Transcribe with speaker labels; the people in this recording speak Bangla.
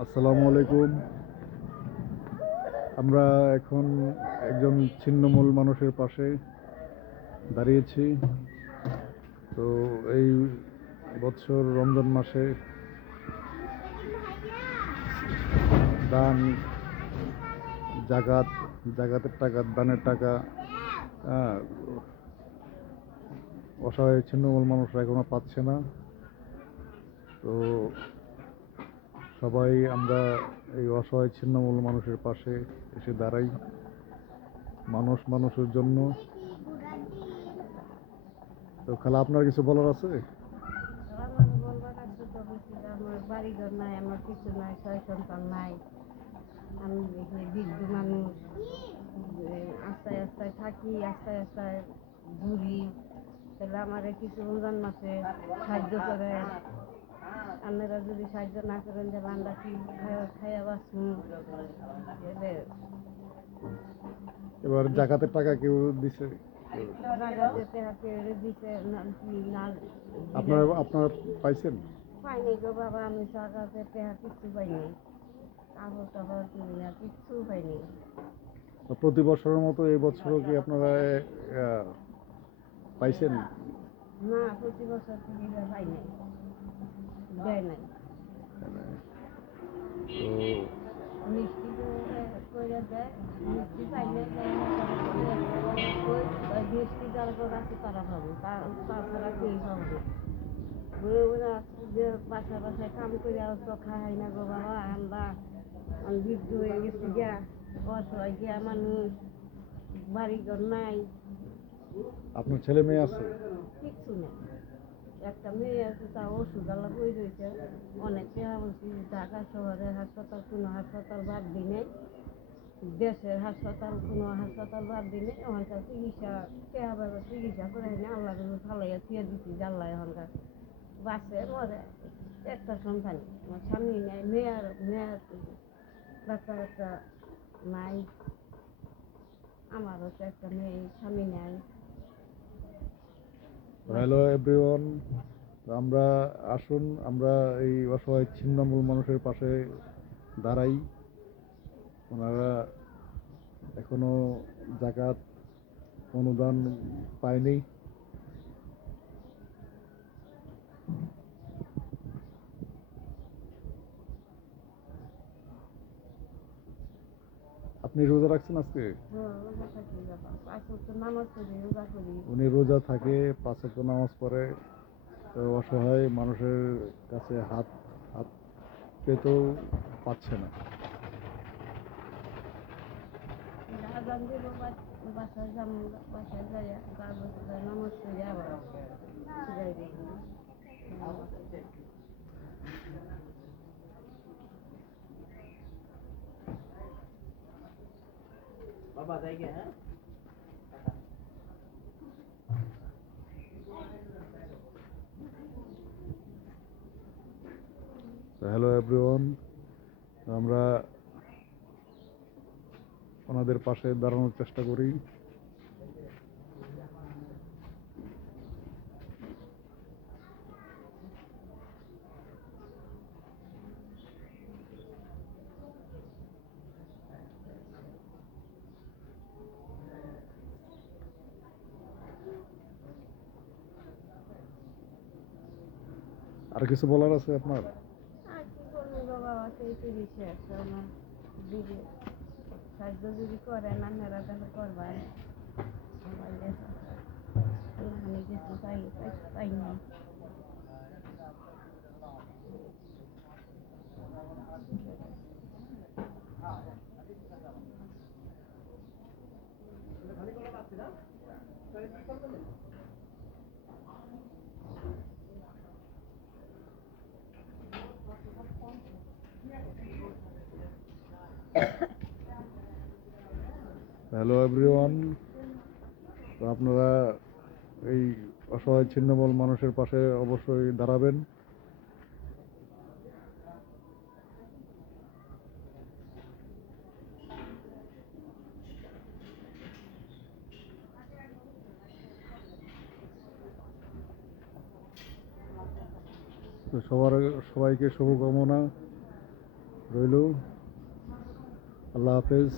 Speaker 1: আসসালামু আলাইকুম। আমরা এখন একজন ছিন্নমূল মানুষের পাশে দাঁড়িয়েছি। তো এই বছর রমজান মাসে দান জাগাত জাগাতের টাকা দানের টাকা হ্যাঁ, অসহায় ছিন্নমূল মানুষরা এখনও পাচ্ছে না। তো সবাই আমরা এই অসহায় ছিন্নমূল মানুষের পাশে এসে দাঁড়াই। মানুষ মানুষের জন্য। তো খালা আপনার কিছু বলার আছে?
Speaker 2: আমার আছে বাড়িঘর নাই আমার কিছু নাই ছয় সন্তান নাই। আমি বৃদ্ধ মানুষ এ, আস্তায় আস্তায় থাকি আস্তায় আস্তায় ঘুরি। তাহলে আমার কিছু রমজান মাসে সাহায্য করে। আপনারা যদি সাহায্য না করেন যে আমরা কি খাইয়া বাঁচুন
Speaker 1: এবার জাকাতের টাকা কেউ দিছে? আপনার আপনার পাইছেন?
Speaker 2: পাইনি গো বাবা আমি সরকারকে টেহা কিচ্ছু পাইনি। কাপড় টাপড় কিনি না কিচ্ছু পাইনি।
Speaker 1: প্রতি বছরের মতো এই বছরও কি আপনারা পাইছেন?
Speaker 2: না প্রতি বছর পাইনি। দেয় নাই।
Speaker 1: তো
Speaker 2: মিষ্টি করে দেয় পাইলে না, তাছাড়া না। বাসা বাসায় কাম করে তো খাই না গো বাবা আমরা আমি বৃদ্ধ হয়ে গেছি গিয়া অসহায় গিয়া মানুষ নাই।
Speaker 1: আপনার ছেলে মেয়ে আছে?
Speaker 2: কিচ্ছু নেই। একটা মেয়ে আছে তা ওষুধ আল্লাহ বই রয়েছে। অনেক ঢাকা শহরে হাসপাতাল, কোনো হাসপাতাল বাদ দিই নেই। দেশের হাসপাতাল, কোনো হাসপাতাল বাদ দিই নেই। ওখানকার চিকিৎসা পাবে চিকিৎসা করে না আল্লাহ রুল ফালাইয়া থিয়ে দিচ্ছি জাল্লা ওখানকার বাসে মরে একটা সন্তান, আমার স্বামী নেই মেয়ের মেয়ের বাচ্চা বাচ্চা নাই। আমারও তো একটা মেয়ে, স্বামী নেই।
Speaker 1: হ্যালো এভরিওয়ান আমরা আসুন, আমরা এই অসহায় ছিন্নমূল মানুষের পাশে দাঁড়াই। ওনারা এখনও জাকাত, অনুদান পায়নি। আপনি রোজা রাখছেন আজকে?
Speaker 2: হ্যাঁ।
Speaker 1: উনি রোজা থাকে পাঁচ ওয়াক্ত নামাজ পড়ে। তো অসহায় মানুষের কাছে হাত হাত পেতেও পাচ্ছে না।
Speaker 2: বাসায় করে নামাজ পড়ে আবার ফিরাই দিই।
Speaker 3: বাবা যাই গে হ্যাঁ?
Speaker 1: হ্যালো এভরিওয়ান আমরা ওনাদের পাশে দাঁড়ানোর চেষ্টা করি। আর কিছু বলার আছে আপনার
Speaker 2: আর কি করব গো বাবা, সেই তিরিশ শেষ, আমার দিদি সাহায্য যদি করেন, আপনারা তাহলে করবেন। আমার দেশে এখানে কিছু পাই পাই- পাই না।
Speaker 1: হ্যালো এভরিওয়ান তো আপনারা এই অসহায় ছিন্নমূল মানুষের পাশে অবশ্যই দাঁড়াবেন। তো সবার, সবাইকে শুভকামনা রইল। আল্লাহ হাফেজ